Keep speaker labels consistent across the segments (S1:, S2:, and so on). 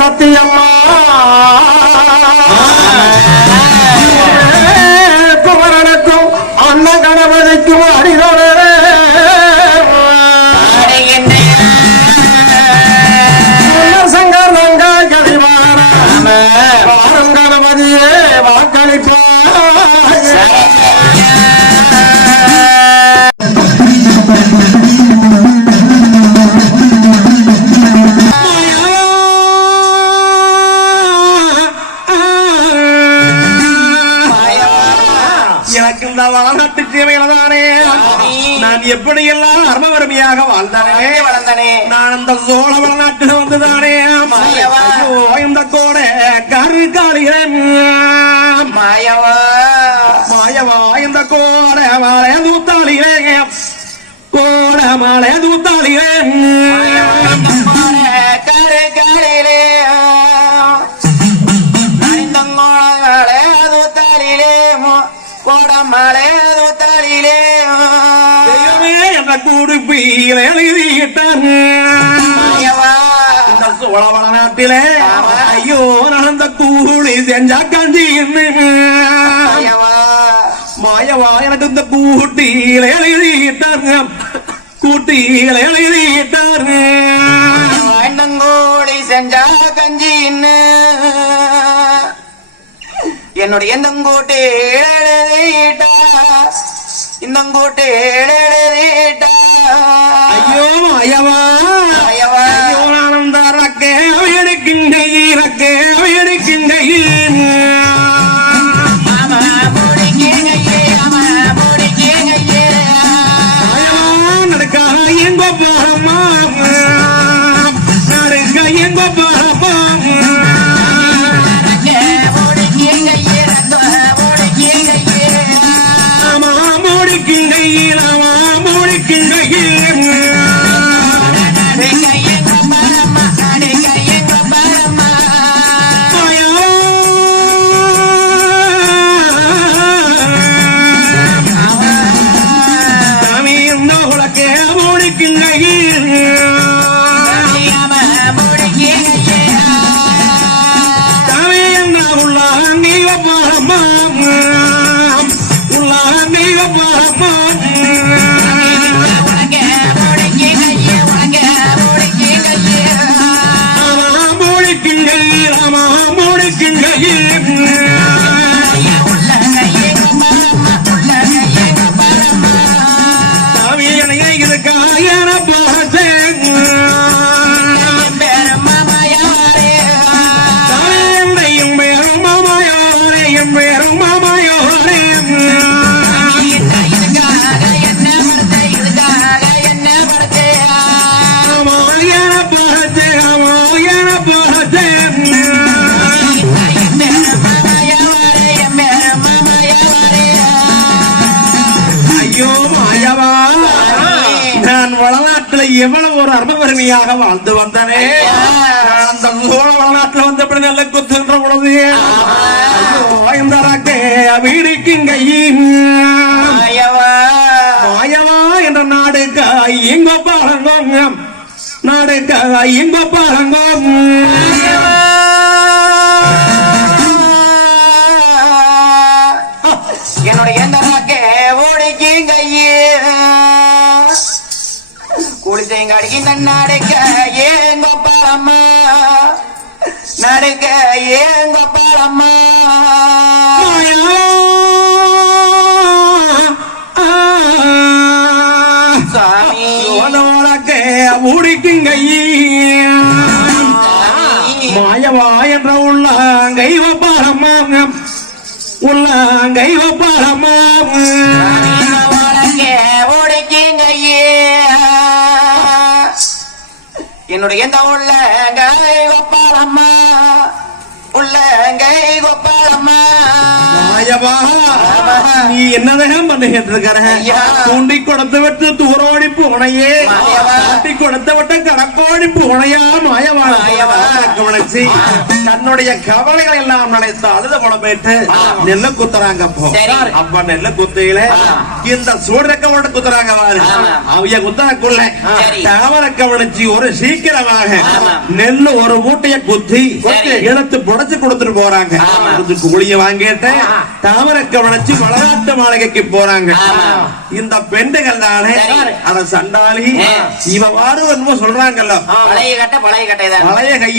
S1: já
S2: tem இந்த வளநாட்டு சேவையில்தானே நான் எப்படியெல்லாம் அர்மவரமியாக வாழ்ந்தானே?
S3: வளர்ந்தனே.
S2: நான் அந்த சோழ வளநாட்டில் வந்துதானே? இந்த கோட கரு காளியன்.
S3: மாயவா.
S2: மாயவா இந்த கோட மாலை தூத்தாளியே. கோட மாலை தூத்தாளியே.
S3: கரு கரையிலே மாயவா.
S2: இந்த சோழ வளநாட்டிலே. ஐயோ நடந்த கூலி செஞ்சா கஞ்சி
S3: மாயவா.
S2: எனக்கு இந்த கூட்டியில எழுதிட்டாருங்க கூட்டியில எழுதிட்டாருங்க
S3: எண்ணங்கோடி செஞ்சா கஞ்சி என்னுடைய எந்தங்கோட்டு எழுதிட்டா இந்தங்கோட்டு எழுதிட்டா
S2: ஐயோ மாயவா.
S3: மாயவா.
S2: ஐயோ ஆனந்த ரக்கே எடுக்கின்ற ஈரக்கே and நான் அந்த சோழ வளநாட்டுல வந்தபடி நல்ல குத்துன்ற பொழுது இந்த வீடுக்கும் கையின் மாயவா என்ற நாடு எங்க பாருங்க நாடு எங்க பாருங்க
S3: என்னுடைய குளிச்சைங்க அடிக்கின்ற நடக்க ஏங்க பழம்மா நடக்க சாமி.
S2: முடிக்குங்க மாயவா என்ற உள்ளங்கை வப்பாரம்மா உள்ளங்கை வப்பாரம்மா
S3: என்னுடைய எந்த உள்ள கை கோபாலம்மா உள்ள கை கோபாலம்மா
S2: நீ என்னதான் பண்ணிக்கிட்டு இருக்கிற. தூண்டி கொடுத்து விட்டு தூரோடி போனையே. கட்டி கொடுத்த விட்ட கடக்கோடி புகழையா மாயவாள
S3: மாயவா.
S2: கவனிச்சு தன்னுடைய கவலைகளை எல்லாம் நினைத்து அழுத புலம்பேட்டு நெல்ல குத்துறாங்க அப்போ. அப்ப நெல்ல குத்தையில இந்த சூடரக்கவோட குத்துறாங்க
S3: ஆமா.
S2: அவைய குத்தனக்குள்ள. தாவர கவனிச்சு ஒரு சீக்கிரமாக. நெல்லு ஒரு மூட்டைய குத்தி. எடுத்து புடைச்சு கொடுத்துட்டு போறாங்க கூலிய வாங்கிட்டு தாவர கவனிச்சு வளநாட்டு மாளிகைக்கு போறாங்க. இந்த பெண்டுகள் தானே. அத சண்டாளி. இவ வாரு என்னமோ சொல்றாங்கல்ல
S3: பழைய கட்ட பழைய கட்டை
S2: பழைய கை.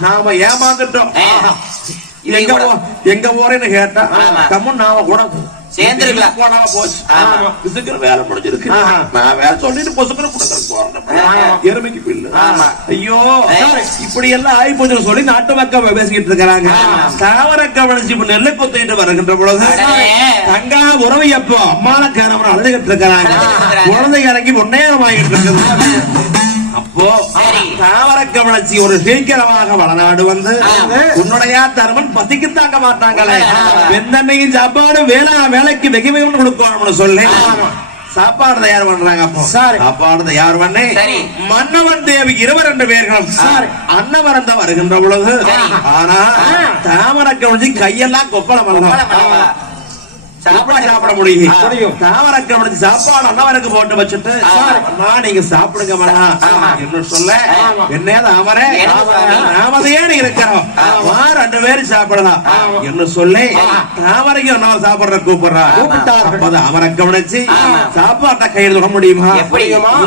S2: நாம ஏமாந்துட்டோம் எங்க எங்க போறேன்னு கேட்டா. கம்முன்னு நாம கூட
S3: சேர்ந்திருக்கலாம்.
S2: போனா போச்சு
S3: ஆமா.
S2: இதுக்கிற வேலை முடிஞ்சிருக்கு
S3: ஆஹா.
S2: நான் வேலை சொல்லிட்டு பொசுக்கிற கொடுக்கறது
S3: ஆமா.
S2: எருமைக்கு பில்லு
S3: ஆமா.
S2: ஐயோ
S3: ஆ.
S2: இப்படி எல்லாம் ஆகி சொல்லி நாட்டு மக்கள் பேசிக்கிட்டு இருக்கிறாங்க. தாவர கவனிச்சு நெல்லை கொத்திட்டு வருகின்ற பொழுது. தங்கா உறவை அப்போ அம்மாலக்காரவன் அழுதுகிட்டு இருக்கிறாங்க
S3: அழுதுகிட்டு இருக்கிறாங்க.
S2: குழந்தை இறங்கி முன்னேறம் ஆகிட்டு இருக்குது. தாவர கவனிச்சு ஒரு சீக்கிரமாக வளநாடு வந்து. உன்னுடைய தருமன் பசிக்கு தாங்க மாட்டாங்களே.
S3: ஆமா.
S2: வெந்தண்ணையும் சாப்பாடு வேளா வேலைக்கு வெகு வெகுன்னு கொடுக்கணும்னு சொல்லி. சாப்பாடு தயார் பண்றாங்க அப்போ. சாப்பாடு தயார் பண்ணி. மன்னவன் தேவி இருவர் ரெண்டு பேர்களும் அன்னவரந்த வருகின்ற பொழுது. ஆனா தாமரை கவனிச்சு கையெல்லாம் கொப்பளம் பண்ணலாம். சாப்பாடு சாப்பிட முடியும். முடியும்? தாமரை கவனிச்சு சாப்பாடு அன்னவருக்கு போட்டு வச்சுட்டு அண்ணா நீங்க சாப்பிடுங்க மண்ணா சொல்ல? என்ன தாமரை?
S3: என்ன சுவாமி?
S2: நாமதையே இருக்கிறோம் வா ரெண்டு பேரும் சாப்பிடலாம். என்று சொல்லி? தாமரைக்கு அண்ணா சாப்பிடுற கூப்பிடுறா.
S3: கூப்பிட்டார்கள்.
S2: அப்ப தாமரை கவனிச்சு. சாப்பாட்டை கையில் தொட முடியுமா?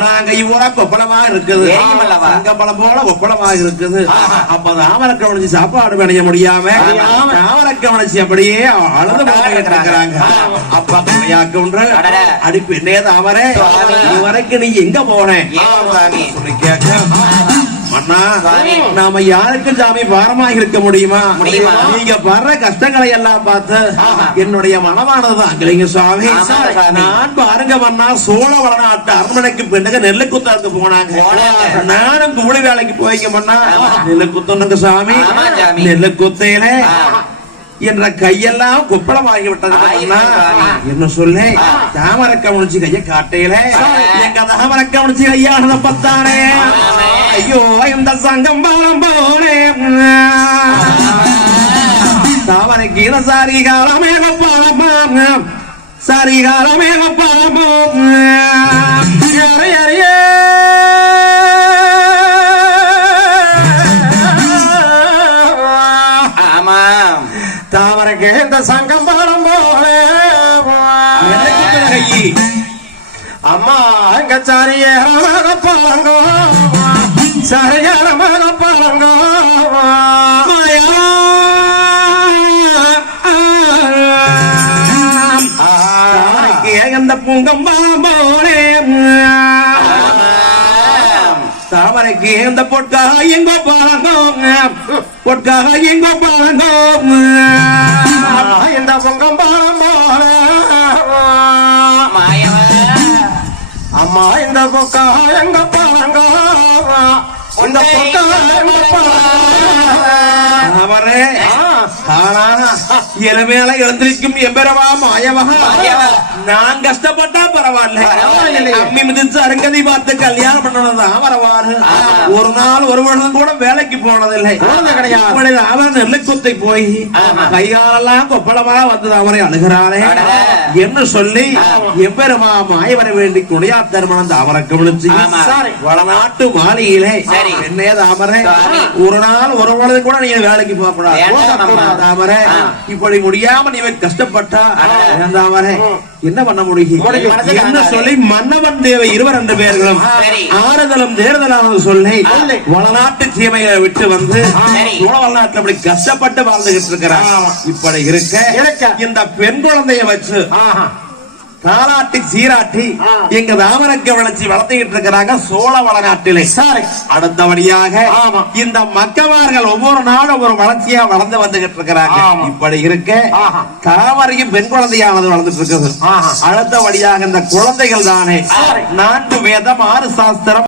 S2: நாங்க இவ்வளோ கொப்பளமா இருக்குது? தங்கப்பழம் போல கொப்பளமா இருக்குது. அப்ப தாமரை கவனிச்சு சாப்பாடு பிணைய முடியாம கவனிச்சு அப்படியே இருக்கிறாங்க அப்பா. அடிப்பு என்னே தாமரை நீ எங்க
S3: சுவாமி.
S2: நாம யாருக்கும் சாமி பாரமாக இருக்க முடியுமா? நீங்க வர்ற கஷ்டங்களை எல்லாம் பார்த்து என்னுடைய மனமானது அங்கலிங்க சுவாமி. நான் பாருங்க மன்னா சோழ வளநாட்டு அரண்மனைக்கு பெண்ணுங்க நெல்லு குத்தாருக்கு போனாங்க. நானும் கூலி வேலைக்கு போய்க்க மன்னா. நெல்லு குத்தணுங்க சாமி. நெல்லு குத்தையில. என்ற கையெல்லாம் குப்பளமாகி விட்டது
S3: ஆயிரம்
S2: மன்னா.
S3: சாமி.
S2: என்ன சொல்லு? தாமரை கவனிச்சு கைய காட்டையில. எங்க தாமரை கவனிச்சு கையானத பத்தானே. ஐயோ இந்த சங்கம் பாலம் போனே தாமரை கீத சாரி காலமே பாலம் சாரி காலமே பாலம்
S1: சங்கம் பாடம் போல அம்மா அங்க சரியாக பாருங்கோ சரியாக பாருங்கோ
S2: அந்த பூங்கம் போனே
S3: ஆமாம்
S2: தாமரைக்கு இந்த பொட்காக எங்க பாருங்கோ. பொட்காக எங்க பாருங்கோ.
S1: இந்த சங்கம் பாடம் போல அம்மா இந்த பொக்கா எங்க பாருங்கோ. இந்த பொக்கா எங்க பாருங்கோ.
S2: இளமையால எழுந்திருக்கும் எம்பெறவா மாயவா
S3: மாயவா.
S2: நான் கஷ்டப்பட்டா பரவாயில்ல. அம்மி மிதிச்சு அருங்கதி பார்த்து கல்யாணம் பண்ணதான் வரவாரு ஒரு நாள் ஒரு வருடம் கூட வேலைக்கு போனதில்லை
S1: போனது கிடையாது.
S2: அவன் நெல்லுக்குத்தை போய்
S3: ஆமா.
S2: கைகாலெல்லாம் கொப்பளமா வந்து அவரை அழுகிறாரே
S3: அடடே.
S2: என்று சொல்லி எம்பெருமா மாயவரை வேண்டி குடையா திருமணம் அவரை கவனிச்சு
S3: ஆமா.
S2: சாரி, வளநாட்டு மாளிகையிலே. என்னே தாமரை. ஒரு நாள் ஒரு பொழுது கூட நீங்க வேலைக்கு போக கூடாது. தாமரை. இப்படி முடியாம நீ கஷ்டப்பட்டா தாமரை என்ன பண்ண முடியும்?
S3: தாங்காது.
S2: சொல்லி? மன்னவன் தேவை இருவர் ரெண்டு பேர்களும். ஆறுதலும் தேர்தலானது சொல்லி. வளநாட்டு சீமையை விட்டு வந்து வளநாட்டுல அப்படி கஷ்டப்பட்டு வாழ்ந்துகிட்டு இருக்கிறான் இப்படி இருக்க. இந்த பெண் குழந்தைய வச்சு தாலாட்டி சீராட்டி. எங்க தாமரக்க வளர்ச்சி வளர்த்துக்கிட்டு இருக்கிறாங்க சோழ வளநாட்டிலே
S1: சரி
S2: அடுத்தபடியாக. இந்த மக்கமார்கள் ஒவ்வொரு நாளும் ஒவ்வொரு வளர்ச்சியா வளர்ந்து வந்துகிட்டு இருக்கிறாங்க. இப்படி இருக்க. தாமரையும் பெண் குழந்தையானது வளர்ந்துட்டு இருக்குது. அடுத்தபடியாக இந்த குழந்தைகள் தானே. நான்கு வேதம் ஆறு சாஸ்திரம்